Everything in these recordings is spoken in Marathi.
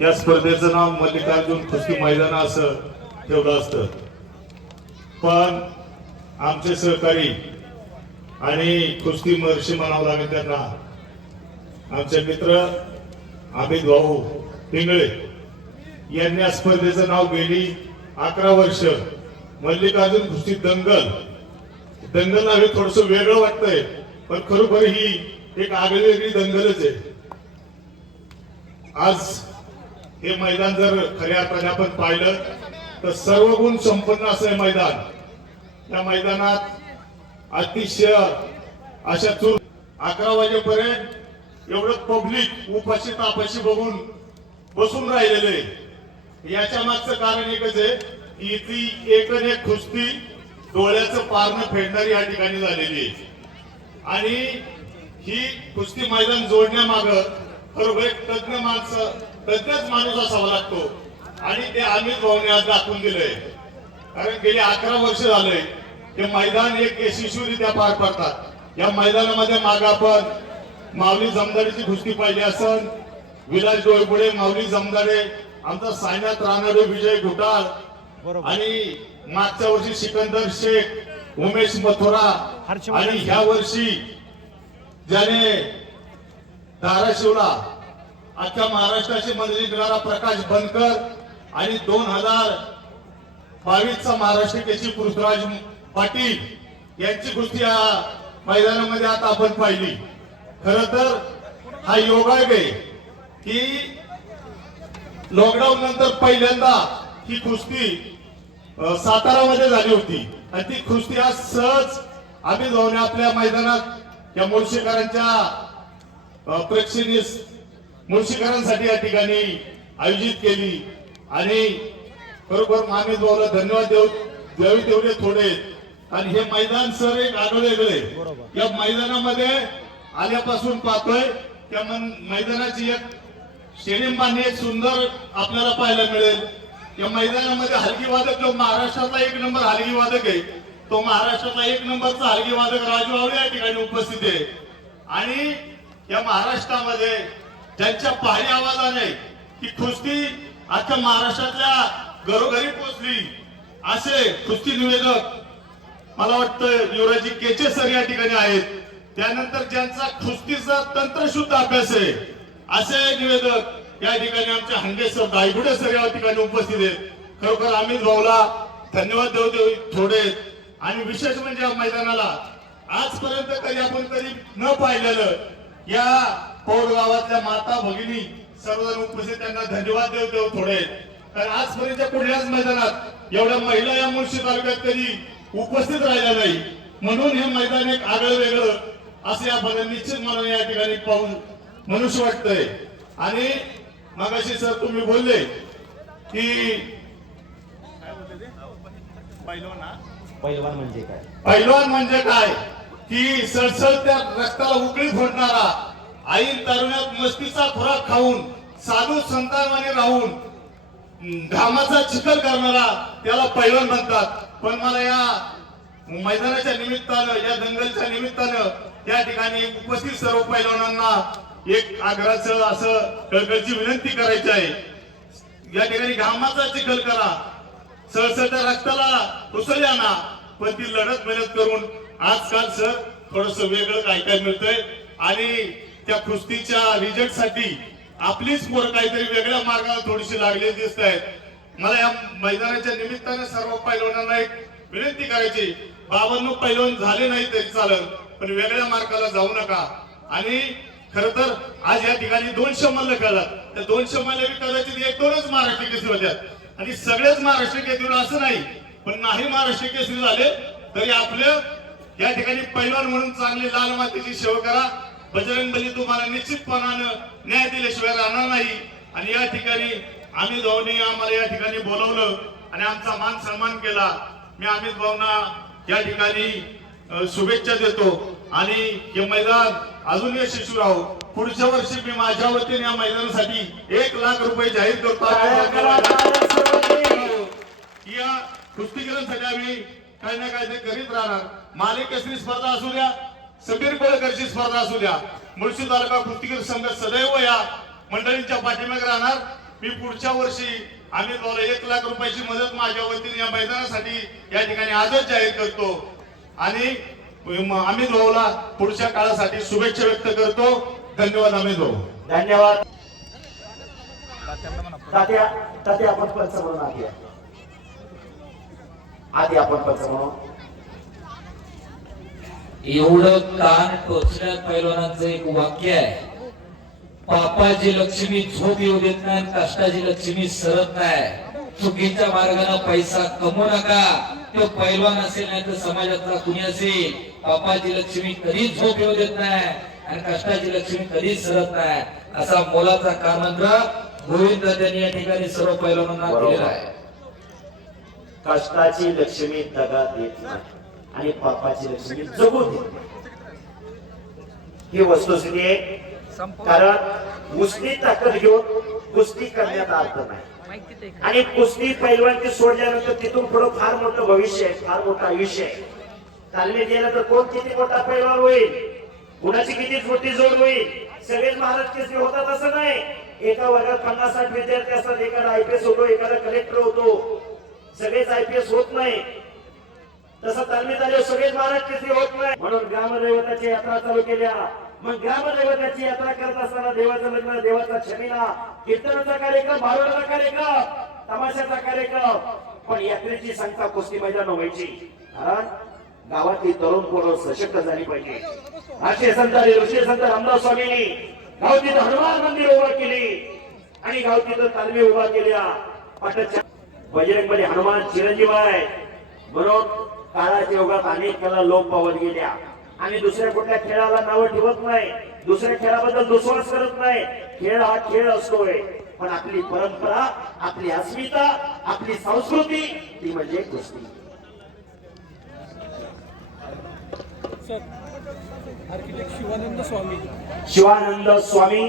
या स्पर्धेचं नाव मल्लिकार्जुन कुस्ती मैदान असं ठेवलं असतं. पण आमचे सहकारी आणि कुस्ती महर्षी म्हणावं लागेल त्यांना आमचे मित्र अमित भाऊ पिंगळे यांनी या स्पर्धेचं नाव गेली अकरा वर्ष. मल्लिकार्जुन कुस्ती दंगल. दंगल आम्ही थोडस वेगळं वाटतंय पण खरोखर ही एक आगळीवेगळी दंगलच आहे. आज हे मैदान जर खऱ्या अर्थाने आपण पाहिलं तर सर्व गुण संपन्न असं हे मैदान. या मैदानात अतिशय अशा चूर अकरा वाजेपर्यंत एवढं पब्लिक उपाशी तापाशी बघून बसून राहिलेले याच्या मागचं कारण एकच आहे की ती एक कुस्ती डोळ्याचं पारणं फेडणारी या ठिकाणी झालेली आहे. आणि ही कुस्ती मैदान जोडण्यामाग खरोखर एक तज्ञ माणसं तज्ञच माणूस असावा लागतो. आणि ते अमित भाऊने आज दाखवून दिलंय. कारण गेली अकरा वर्ष झालंय हे मैदान एक यशस्वीरित्या पार पडतात. या मैदानामध्ये माग आपण माऊली जमदाडेची कुस्ती पाहिली असन विलास डोईपुढे माऊली जमदाडे आमचा सायनाथ रानडे विजय घुटाळ. आणि मागच्या वर्षी सिकंदर शेख उमेश मथुरा आणि ह्या वर्षी ज्याने धाराशिवला अख्ख्या महाराष्ट्राचे मंत्री करणारा प्रकाश बनकर आणि दोन हजार बावीसचा महाराष्ट्र केसरी पृथ्वीराज पाटील यांची गोष्टी या मैदानामध्ये आता आपण पाहिली. खर तर हा योगायोग आहे की लॉकडाऊन नंतर पहिल्यांदा ही कुस्ती सातारामध्ये झाली होती. आणि ती कुस्ती आज सहज आम्ही जाऊन आपल्या मैदानात या मुळशीकरांच्या प्रेक्षणीय मुळशीकरांसाठी या ठिकाणी आयोजित केली. आणि बरोबर मामित भाऊला धन्यवाद देऊ द्यावे तेवढे थोडे. आणि हे मैदान सर एक आगळेवेगळे बरोबर. या मैदानामध्ये आल्यापासून पाहतोय त्या मैदानाची एक स्टेडियम बांधणी एक सुंदर आपल्याला पाहायला मिळेल. या मैदानामध्ये हलगी वादक जो महाराष्ट्रातला एक नंबर हलगी वादक आहे तो महाराष्ट्रातला एक नंबरचा हलगी वादक राजू आवळे या ठिकाणी उपस्थित आहे. आणि या महाराष्ट्रामध्ये ज्यांच्या आवाज आवाजाने ही कुस्ती आता महाराष्ट्रातल्या घरोघरी पोचली असे कुस्ती निवेदक मला वाटतं युवराजी केचे सर या ठिकाणी आहेत. त्यानंतर ज्यांचा कुस्तीचा तंत्रशुद्ध अभ्यास आहे असे निवेदक या ठिकाणी आमचे हंगे सर दायगुडे सर या ठिकाणी उपस्थित आहेत. खरोखर अमित भाऊला धन्यवाद देऊ देऊ थोडे. आणि विशेष म्हणजे या मैदानाला आजपर्यंत कधी आपण कधी न पाहिलेलं या पौर गावातल्या माता भगिनी सर्वजण उपस्थित त्यांना धन्यवाद देऊ देऊ थोडे. कारण आजपर्यंत कुठल्याच मैदानात एवढ्या महिला या मुळशी तालुक्यात कधी उपस्थित राहिल्या नाही. म्हणून हे मैदान एक आगळं वेगळं असे आपण निश्चित मला या ठिकाणी पाहून मनुष्य वाटतंय. आणि मगाशी सर तुम्ही बोलले की पैलवान म्हणजे काय? पैलवान म्हणजे काय? की सळसळत्या रक्ताला उकळी फोडणारा आई तरुणात मस्तीचा खुराक खाऊन साधू संतांवाने राहून घामाचा चिखल करणारा त्याला पैलवान म्हणतात. पण मला या मैदानाच्या निमित्तानं या दंगलच्या निमित्तानं या ठिकाणी उपस्थित सर्व पैलवानांना एक आग्रहाचं असं कळकळची विनंती करायची आहे. या ठिकाणी घामाचा चिखल करा. सळसळत्या रक्ताला उसळल्या ना पण ती लढत मेहनत करून आजकाल सर थोडस वेगळं ऐकायला मिळतंय. आणि त्या कुस्तीच्या रिजल्टसाठी आपलीच पोरं काहीतरी वेगळ्या मार्गाला थोडीशी लागलेली दिसत आहेत. मला या मैदानाच्या निमित्ताने सर्व पैलवानांना एक विनंती करायची. बावन्न पैलवान झाले नाही तरी चालत पण वेगळ्या मार्गाला जाऊ नका. आणि खर तर आज या ठिकाणी दोनशे मल्ल खेळतात त्या दोनशे मल्ल कदाचित एक दोनच महाराष्ट्र केसरी होत्यात. आणि सगळेच महाराष्ट्र केसरी असं नाही पण नाही महाराष्ट्र केसरी झाले तरी आपलं या ठिकाणी पैलवान म्हणून चांगली लाल मातीची सेवा करा. बजरंग बली तुम्हाला निश्चितपणानं न्याय दिल्याशिवाय राहणार नाही. आणि या ठिकाणी आम्ही भाऊनी आम्हाला या ठिकाणी बोलवलं आणि आमचा मान सन्मान केला. मी अमित भाऊना या ठिकाणी शुभेच्छा देतो. आणि हे मैदान अजून यशस्वी राहो पुढच्या वर्षी मी माझ्या वतीने या मैदानासाठी एक लाख रुपये जाहीर करतो. या कुस्तीगिरांसाठी आम्ही काही ना काही ते करीत राहणार. मालिक केसरी स्पर्धा असू द्या समीर कोळकरची स्पर्धा असू द्या मुळशी तालुका कुस्तीगीर संघ सदैव या मंडळींच्या पाठीमागे राहणार. मी पुढच्या वर्षी आम्ही भाऊला एक लाख रुपयाची मदत माझ्या वतीने या मैदानासाठी या ठिकाणी आजच जाहीर करतो. आणि म- अमित भाऊला पुढच्या काळासाठी शुभेच्छा व्यक्त करतो. धन्यवाद अमित भाऊ. धन्यवाद. तात्या तात्या आपण पंच म्हणून आधी या. आधी आपण पंच म्हणून एवढं कान टोचण्यात पैलवानांचं एक वाक्य आहे. पापाची लक्ष्मी झोप येऊ देत नाही कष्टाची लक्ष्मी सरत नाही. चुकीच्या मार्गाने पैसा कमवू नका. तो पैलवान असेल नाही तर समाजातला कुणी असेल. पापाची लक्ष्मी कधीच झोप येऊ देत नाही आणि कष्टाची लक्ष्मी कधीच सरत नाही. असा मोलाचा कानमंत्र गोविंद त्यांनी या ठिकाणी सर्व पैलवानांना दिलेला आहे. कष्टाची लक्ष्मी दगा देत नाही. आणि पापाची लक्ष्मी जगू नाही. ही वस्तुस्थिती आहे. कारण कुस्ती ताकद घेऊन कुस्ती करण्यात अर्थ नाही. आणि कुस्ती पैलवानची सोडल्यानंतर तिथून पुढे फार मोठं भविष्य आहे फार मोठं आयुष्य आहे. तालमीत गेलं तर कोण किती मोठा पैलवान होईल? कुणाची किती मोठी जोड होईल? सगळेच महाराज केसरी होतात असं नाही. एका वर्गात पन्नास साठ विद्यार्थी असतात एखादा आयपीएस होतो एखादा कलेक्टर होतो. सगळेच आयपीएस होत नाही. तसं तालमी झाले सगळेच महाराज केसरी होत नाही. म्हणून ग्रामदैवताची यात्रा चालू केल्या मग ग्रामदैवताची यात्रा करत असताना देवाचं लग्न देवाचा क्षमीना कीर्तनाचा कार्यक्रम भारुडाचा कार्यक्रम तमाशाचा कार्यक्रम. पण यात्रेची संख्या कुस्ती मैदान व्हायची. कारण गावातली तरुण पोरं सशक्त झाली पाहिजे. असे संत ऋषी संत रामदास स्वामींनी गाव तिथं हनुमान मंदिर उभा केली. आणि गाव तिथं तालमी उभा केल्या. पाटाच्या बजरंगमध्ये हनुमान चिरंजीव आहे. म्हणून काळाच्या युगात अनेक कला लोप पावत गेल्या. आणि दुसऱ्या कुठल्या खेळाला नावं ठेवत नाही. दुसऱ्या खेळाबद्दल दुस्वास करत नाही. खेळ हा खेळ असतोय. पण आपली परंपरा आपली अस्मिता आपली संस्कृती ती म्हणजे कुस्ती. शिवानंद स्वामी. शिवानंद स्वामी.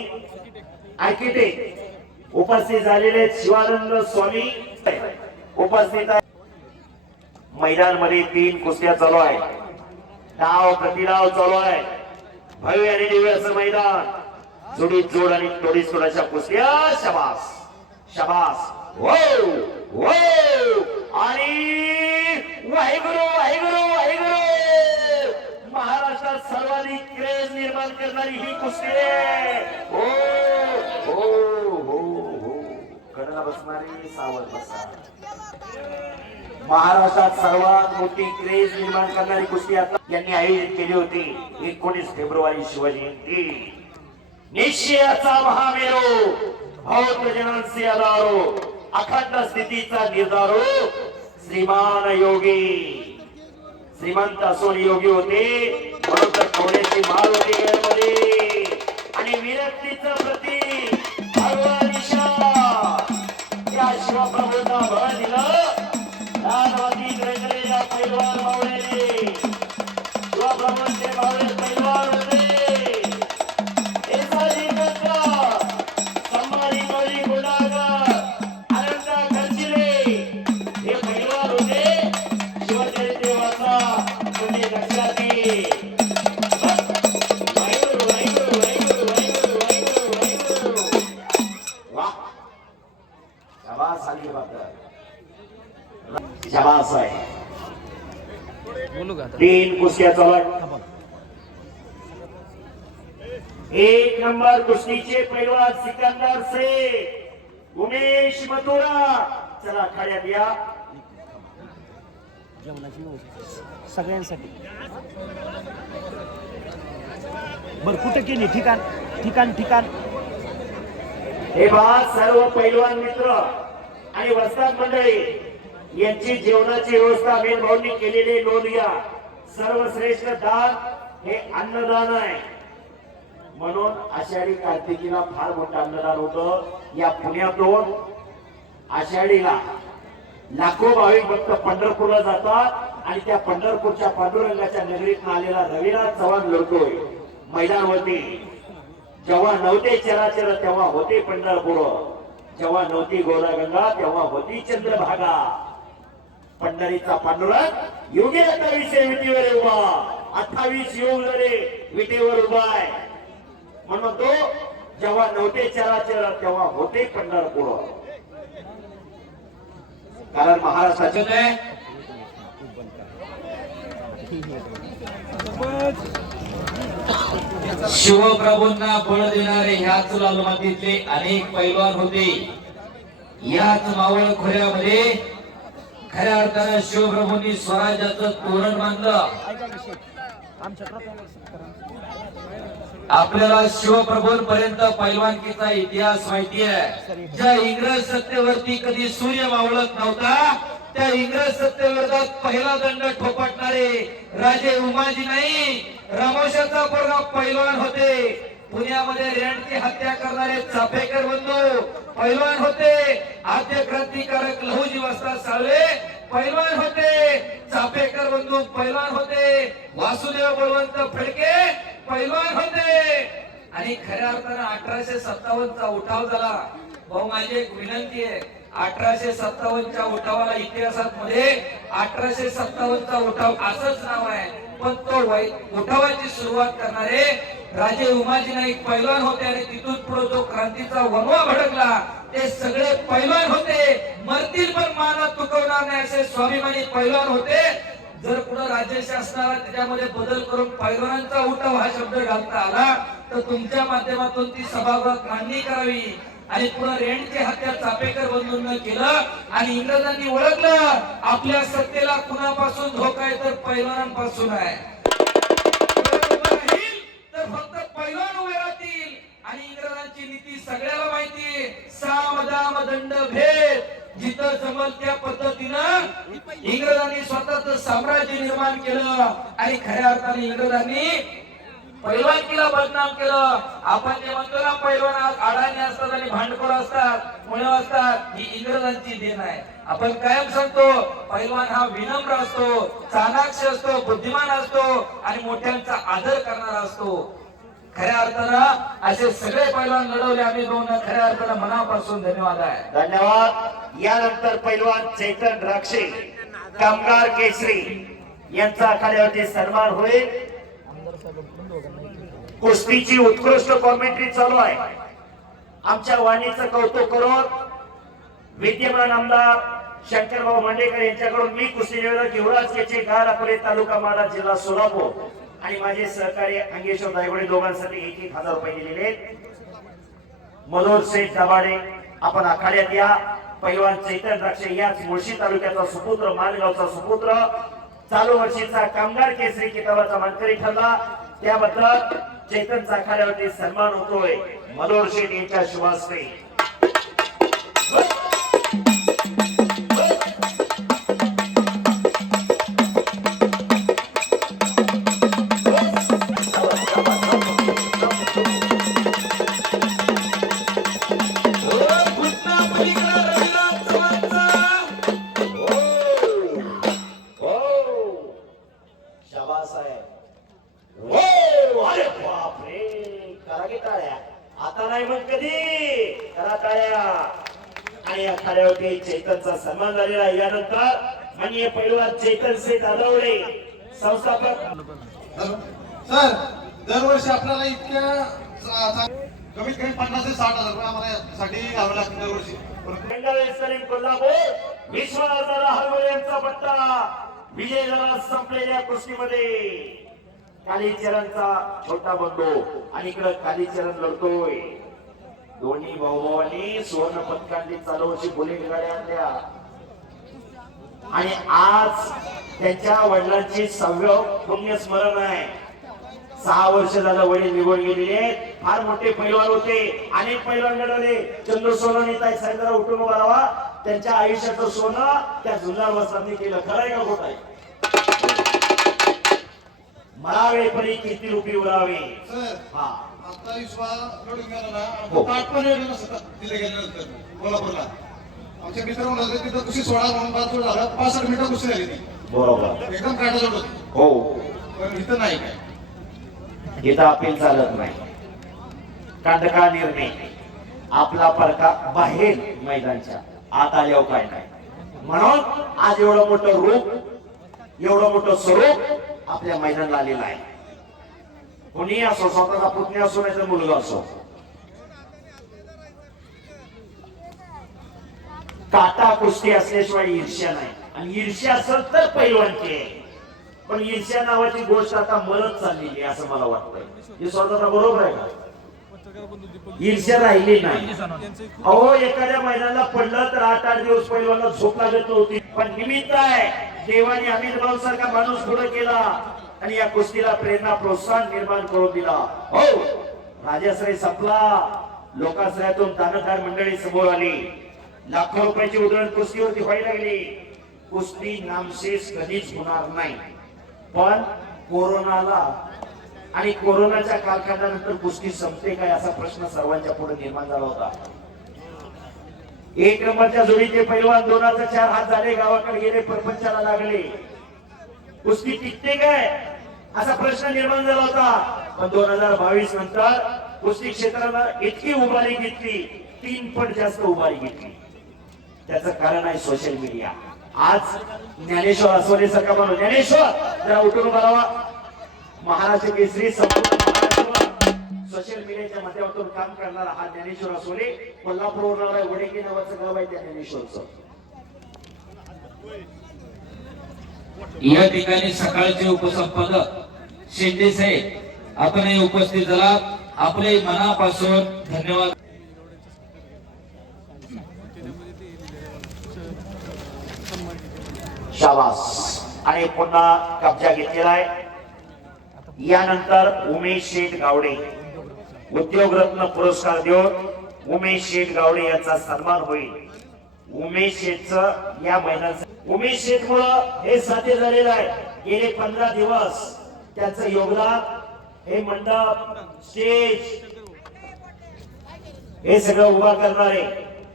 आर्किटेक्ट उपस्थित झालेले शिवानंद स्वामी. उपस्थित मैदानमध्ये तीन कुस्त्या चालू आहे डाव प्रतिडाव चालू आहे. भव्य आणि दिव्य असं मैदान. जुडी जोड आणि तोडी सोडाच्या कुस्त्या. शबास. शबास. वो वो. आणि वाहेगुरु वाहेगुरु वाहेगुरु. महाराष्ट्रात सर्वाधिक क्रेज निर्माण करणारी ही कुस्ती आहे. हो हो. कडला बसणारे सावध बसा. महाराष्ट्रात सर्वात मोठी क्रेज निर्माण करणारी कुस्ती आता यांनी आयोजित केली होती एकोणीस फेब्रुवारी शिवजयंती निश्चयाचा महामेरू भौत जनांचे आधारो अखंड स्थितीचा निर्धारो श्रीमान योगी. श्रीमंत असून योगी होते म्हणून तर कवड्याची माळ होती गळ्यामध्ये आणि विरक्तीचं प्रतीक भगवा दिशा या शिवप्रभूंना बळ तीन कुस्त्या चालू. आहेत. एक नंबर कुस्तीचे पैलवान सिकंदर से उमेश मथुरा. चला खड्यात या. सगळ्यांसाठी. बर कुठं केली? ठिकाण ठिकाण ठिकाण. हे बा सर्व पैलवान मित्र आणि वस्ताद मंडळी यांची जेवणाची व्यवस्था मेन भाऊंनी केलेली नोंद घ्या सर्वश्रेष्ठ दान हे अन्नदान आहे. म्हणून आषाढी कार्तिकीला फार मोठं अन्नदान होतं. या पुण्यातून आषाढीला लाखो भाविक भक्त पंढरपूरला जातात आणि त्या पंढरपूरच्या पांडुरंगाच्या नगरीत आलेला रविनाथ चव्हाण लढतोय मैदानवरती. जेव्हा नव्हते चराचर तेव्हा होते पंढरपूर. जेव्हा नव्हती गोदागंगा तेव्हा होती चंद्रभागा. पंढरीचा पांडुरंग योगी अठ्ठावीसशे विटीवर उभा. अठ्ठावीस योग झाले विटेवर उभा आहे. म्हणून तो जेव्हा नव्हते चराचर तेव्हा होते पंढरपूर. कारण महाराष्ट्राचे आहे. शिवप्रभूंना बळ देणारे ह्याच लाल मातीतले अनेक पैलवान होते. याच मावळ खोऱ्यामध्ये खऱ्या अर्थानं शिवप्रभूंनी स्वराज्याचं तोरण बांधलं. आपल्याला शिवप्रभूंपर्यंत पैलवानकीचा इतिहास माहिती आहे ज्या इंग्रज सत्तेवरती कधी सूर्य मावळत नव्हता त्या इंग्रज सत्तेविरोधात पहिला दंड ठोपटणारे राजे उमाजी नाही. रामोशाचा पोरगा पैलवान होते. पुण्यामध्ये रेंडची हत्या करणारे चाफेकर बंधू पैलवान होते. आद्य क्रांतिकारक लहुजी वस्ताद साळवे पैलवान होते. चाफेकर बंधू पैलवान होते. वासुदेव बळवंत फडके पैलवान होते. आणि खऱ्या अर्थानं अठराशे सत्तावन्नचा उठाव झाला. भाऊ माझी एक विनंती आहे. अठराशे सत्तावन्नच्या उठावाला इतिहासात मध्ये अठराशे सत्तावन्नचा उठाव असंच नाव आहे. पण तो वै- उठावाची सुरुवात करणारे राजे उमाजी नाईक पैलवान होते आणि तिथून पुढे जो क्रांतीचा वनवा भडकला ते सगळे पैलवान होते. मरतील पण माना चुकवणार नाही असे स्वाभिमानी पैलवान होते. जर कुठं राज्य शासनाला त्याच्यामध्ये बदल करून पैलवानांचा उठाव हा शब्द घालता आला तर तुमच्या माध्यमातून ती सभागृहात मांडणी करावी. आणि पुन्हा रेणके हत्या चापेकर बंधूंना केलं आणि इंग्रजांनी ओळखलं आपल्या सत्तेला कुणापासून धोका आहे तर पैलवानांपासून आहे. तर फक्त पैलवान उभे राहतील आणि इंग्रजांची नीती सगळ्याला माहिती साम दाम दंड भेद. जिथं जमल त्या पद्धतीनं इंग्रजांनी स्वतःच साम्राज्य निर्माण केलं आणि खऱ्या अर्थाने इंग्रजांनी पैलवानकीला बदनाम केलं. आपण जे म्हणतो ना पैलवान अडाणी असतात आणि भांडखोर असतात मुळे असतात ही इंग्रजांची देण आहे. आपण कायम सांगतो पैलवान हा विनम्र असतो चाणाक्ष असतो बुद्धिमान असतो आणि मोठ्यांचा आदर करणारा असतो. खऱ्या अर्थानं असे सगळे पैलवान लढवले. आम्ही दोन खऱ्या अर्थानं मनापासून धन्यवाद आहे. धन्यवाद. यानंतर पैलवान चैतन राक्षे कामगार केसरी यांचा खाल्यावरती सन्मान होईल. कुस्तीची उत्कृष्ट कॉमेंट्री चालू आहे. आमच्या वाणीचं कौतुक करून विद्यमान आमदार शंकरभाऊ मांडेकर यांच्याकडून मी कुस्ती निवेदक युवराज याचे गार अकोले तालुका माडा जिल्हा सोलापूर आणि माझे सहकारी अंगेश्वर दायगोडे दोघांसाठी एक एक हजार रुपये दिलेले मनोहर मनोज शेठ दबाडे आपण आखाड्यात या. पैलवान चैतन द्राक्ष याच मुळशी तालुक्याचा सुपुत्र मालेगावचा सुपुत्र. चालू वर्षीचा कामगार केसरी किताबाचा मानकरी ठरला. त्याबद्दल चेतन आखाड्यावरती सन्मान होतोय. मनोहर शेठ यांच्या शुभास्ते आता नाही मग कधी? टाळ्या. आणि या खाड्यावरती चैतनचा सन्मान झालेला यानंतर माननीय पैलवान चैतन सेठ आदवडे संस्थापक. सर दरवर्षी आपल्याला इतक्या कमीत कमी पन्नास ते साठ हजार रुपये आम्हाला यासाठी घ्यावे लागतील दरवर्षी. सलीम कोल्हापूर विश्वासाला हरवले यांचा पट्टा विजय झाला संपलेल्या कुस्तीमध्ये. कालीचरणचा छोटा बंधू आणि इकडं कालीचरण लढतोय. दोन्ही भाऊभावांनी सुवर्ण पदकांनी चालू अशी बुलेट गाड्या आणल्या. आणि आज त्यांच्या वडिलांची सहाव्य पुण्य स्मरण आहे. सहा वर्ष झालं वडील निघून गेलेले फार मोठे पैलवान होते. अनेक पैलवान घडवले चंद्र सोनं नेता साहेब उठून उभारावा त्यांच्या आयुष्याचं सोनं त्या जुन्या वस्त्रांनी केलं. खरंय का खोट आहे? मरावे परी किती रुपये उरावे? सर हा. आता विश्वा लढून गेला ना हो. कोल्हापूरला. आमच्या मित्र म्हणत होते तिथं कुस्ती सोडा म्हणून पाच वेळ झाला. पासष्ट मिनिटं कुस्ती झाली बरोबर. एकदम काटा जोड हो. पण इथं नाही काय. इथं अपील चालत नाही. कांडका निर्णय आपला फरका बाहेर मैदानच्या. आत आल्यावर काय नाही. म्हणून आज एवढं मोठं रूप एवढं मोठं स्वरूप आपल्या मैदानाला आलेला आहे. कोणी असो स्वतःचा पुतणी असो नाही तर मुलगा असो. काटा कुस्ती असल्याशिवाय ईर्ष्या नाही. आणि ईर्ष्या असेल तर पैलवानकी पण ईर्ष्या नावाची गोष्ट आता मरत चाललेली असं मला वाटतं हे स्वतःचा बरोबर आहे का? ईर्ष्या राहिली नाही. अहो एखाद्या महिन्याला पडलं तर आठ आठ दिवस पैलवानला झोप लागत नव्हती. पण निमित्त आहे. देवाने अमित भाऊ सारखा माणूस पुढे केला आणि या कुस्तीला प्रेरणा प्रोत्साहन निर्माण करून दिला. हो राजाश्रय संपला लोकाश्रयातून दानदार मंडळी समोर आली. लाखो रुपयाची उधळण कुस्तीवरती व्हायला लागली. कुस्ती नामशेष कधीच होणार नाही. पण कोरोनाला आणि कोरोनाच्या कालखंडानंतर कुस्ती संपते काय असा प्रश्न सर्वांच्या पुढे निर्माण झाला होता. एक नंबरच्या जोडीचे पैलवान दोनाचे चार हात झाले गावाकडे गेले परपंचाला लागले. कुस्ती टिकते काय? असा प्रश्न निर्माण झाला होता. पण दोन हजार बावीस नंतर कुस्ती क्षेत्राला इतकी उभारी घेतली तीन पट जास्त उभारी घेतली. त्याचं कारण आहे सोशल मीडिया आज ज्ञानेश्वर अस्वले सारखा म्हणून ज्ञानेश्वर जरा उठून करावा महाराष्ट्र केसरी संपूर्ण सोशल मीडियाच्या माध्यमातून काम करणारा हा ज्ञानेश्वर असोले कोल्हापूरवरून वडेकी नावाचं गाव आहे त्या ज्ञानेश्वरचं. या ठिकाणी सकाळचे उपसंपादक शिंदे साहेब आपणही उपस्थित झालात. आपले मनापासून धन्यवाद. शाबास. आणि पुन्हा कब्जा घेतलेला आहे. यानंतर उमेश शेठ गावडे. उद्योगरत्न पुरस्कार देऊन उमेश शेठ गावडे यांचा सन्मान होईल. उमेश शेठच या महिन्याचं उमेश शेठ मुळे हे साध्य झालेलं आहे. गेले पंधरा दिवस त्याचं योगदान हे मंडप स्टेज हे सगळं उभा करणारे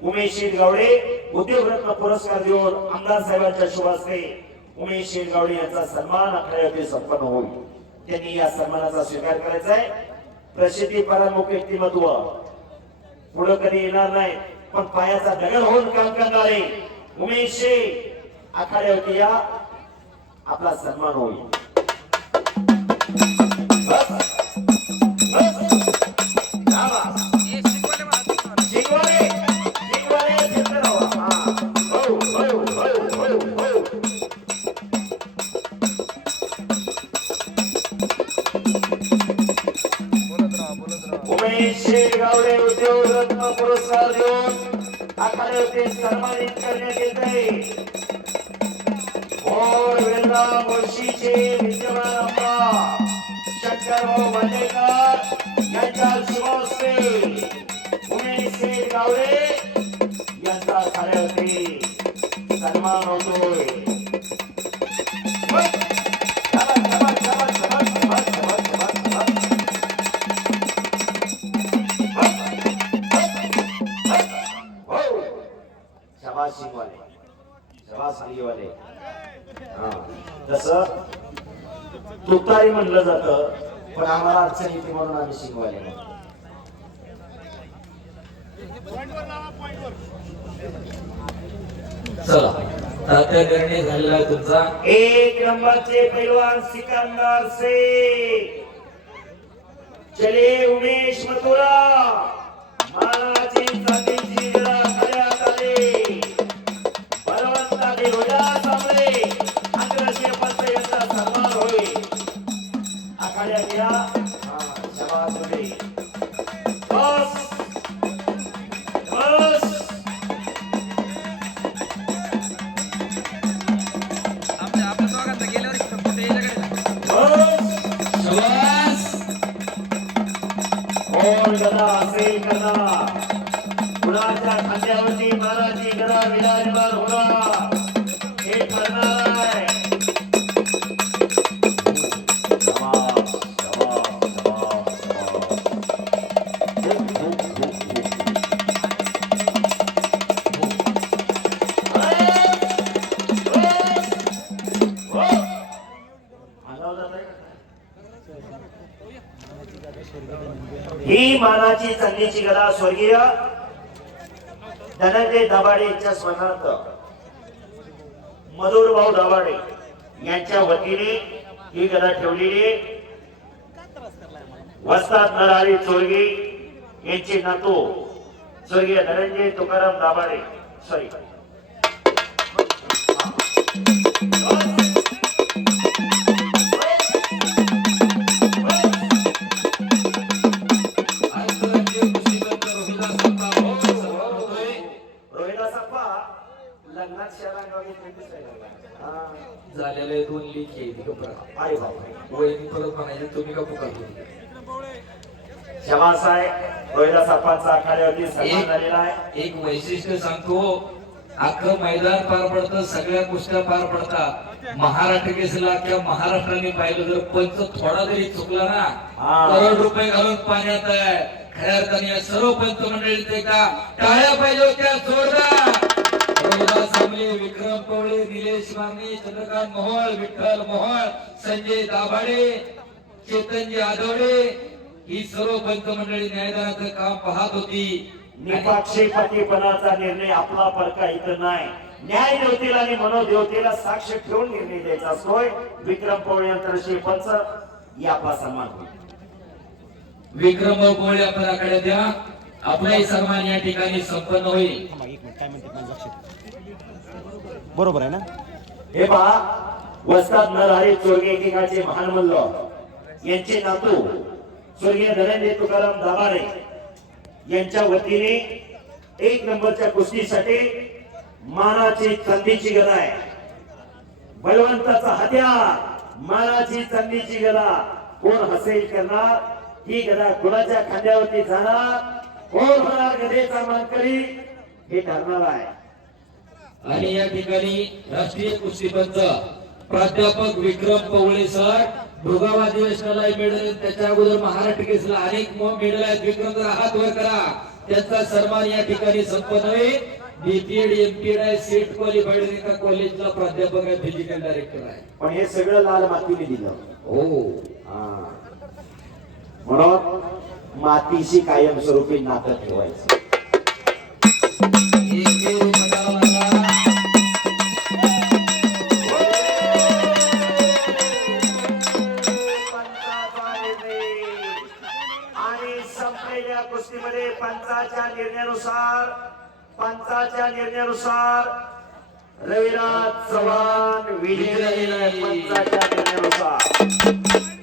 उमेश शेठ गावडे उद्योगरत्न पुरस्कार देऊन आमदार साहेबांच्या शुभ उमेश शेठ गावडे यांचा सन्मान अकरा संपन्न होईल. त्यांनी या सन्मानाचा स्वीकार करायचा आहे. प्रसिद्धी परामुख व्यक्तिमत्व पुढे कधी येणार नाही पण पायाचा दगड होऊन काम करणारे उमेश आखाड्यावरती या. आपला सन्मान होईल. उमेश गावडे उद्योग रत्न पुरस्कार देऊन आखाड्यावरती सन्मानित करण्यात येत आहे. और वेल्ला मुळशीचे विद्यमान आमदार शंकरभाऊ भांडेकर यांच्या शुभहस्ते उमेश गावडे यांचा आखाड्यावरती सन्मान होतो. तुतारी म्हणलं जातं पण आम्हाला अडचण येते म्हणून आम्ही म्हणतो. चला. निर्णय झालेला तुमचा. एक नंबरचे पैलवान सिकंदर से चले उमेश मथुरा. मानाची गदा असेल कदा. कुणाच्या खांद्यावरती महाराजी गदा विराजमान होणार? स्वर्गीय धनंजय दाभाडे यांच्या स्मरणार्थ मधुर भाऊ दाभाडे यांच्या वतीने ही गदा ठेवलेली वस्तात नरहरी चोरगे यांचे नातू स्वर्गीय धनंजय तुकाराम दाभाडे सॉरी वहिनी परत म्हणायचे तुम्ही का पुकारतो आखाड्यावरती सन्मान झालेला आहे. एक वैशिष्ट्य सांगतो अख्खं मैदान पार पडतं सगळ्या कुस्त्या पार पडतात. महाराष्ट्र केसरीला अख्ख्या महाराष्ट्राने पाहिलं जर पंच थोडा जरी चुकला ना. करोड रुपये घालून पाण्यात आहे. खऱ्या अर्थाने या सर्व पंच मंडळीचे का टाळ्या पाहिजे होत्या जोरदार. रोहिदास आमले विक्रम कवळे निलेश मागणी चंद्रकांत मोहोळ विठ्ठल मोहोळ संजय दाभाडे चेतनजी आदवडे ही सर्व पंच मंडळी न्यायदानाचं काम पाहत होती. निपक्षपातीपणाचा निर्णय आपला परका इथं नाही. न्याय देवतेला आणि मनोदेवतेला साक्ष ठेवून निर्णय द्यायचा असतोय. विक्रम पवळे अंतरश्री पंच या आपला सन्मान होईल. विक्रम कोळे आपण आकडे द्या. आपलाही सन्मान या ठिकाणी संपन्न होईल थांबा एक मिनिट काय म्हणते माझं लक्षात बरोबर आहे ना? हे पहा वस्ताद नरहरी चोरगे एकेकाचे महान मल्ल. यांचे नातू स्वर्गीय नरेंद्र तुकाराम दाभारे यांच्या वतीने एक नंबरच्या कुस्तीसाठी मानाची चांदीची गदा आहे. बलवंताचा हत्यार मानाची चांदीची गदा. कोण हसेल करणार? ही गदा कुणाच्या खांद्यावरती जाणार? कोण होणार गदेचा मानकरी? हे ठरणार आहे. आणि या ठिकाणी राष्ट्रीय कुस्तीपंच प्राध्यापक विक्रम पवळे सर भृगाव अधिवेशनाला मेडल. त्याच्या अगोदर महाराष्ट्र केसला अनेक मेडल आहेत. विक्रम जर हात वर करा. त्यांचा सन्मान या ठिकाणी संपन्न होईल. बीपीएड एमपीएड आहे. सेट क्वालिफाईड एका कॉलेजला प्राध्यापक आहे. फिजिकल डायरेक्टर आहे. पण हे सगळं लाल मातीने दिलं. हो. हा. म्हणून मातीशी कायमस्वरूपी नातं ठेवायचं. निर्णयानुसार पंचाच्या निर्णयानुसार रविराज चव्हाण विजयी पंचाच्या निर्णयानुसार.